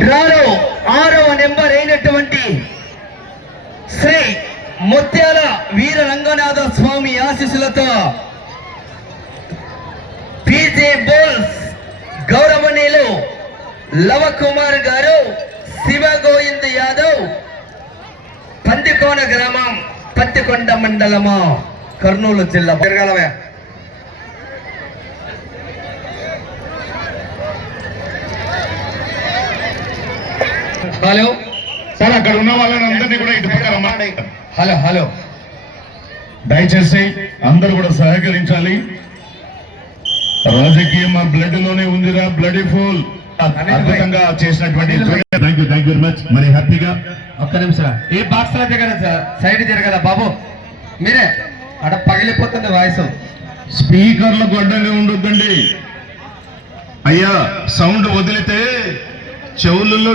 డ్రాలో ఆరవ నెంబర్ అయినటువంటి శ్రీ ముత్యాల వీర రంగనాథ స్వామి ఆశీస్సులతో పీజే బోల్స్ గౌరవనీయులు లవ కుమార్ గారు శివ గోవింద్ యాదవ్ పందికోన గ్రామం పత్తికొండ మండలము కర్నూలు జిల్లా. పెరగలవే హలో. సార్ అక్కడ ఉన్న వాళ్ళని అందరినీ కూడా ఇటు పక్క రమ్మండి హలో హలో. దయచేసి అందరూ కూడా సహకరించాలి. రాజకీయం మా బ్లడ్లోనే ఉందిరా బ్లడ్ ఫుల్ అద్భుతంగా చేసినటువంటి thank you thank you very much మరి హ్యాపీగా? ఒక్క నిమిషం ఈ బాక్స్లో దిగరా సార్? సైడ్ జరగదా బాబు. మీరే. అక్కడ పగిలిపోతుంది వాయిస్. స్పీకర్లకు అడ్డంగా ఉండొద్దండి. అయ్యా సౌండ్ వదిలితే చెవులలో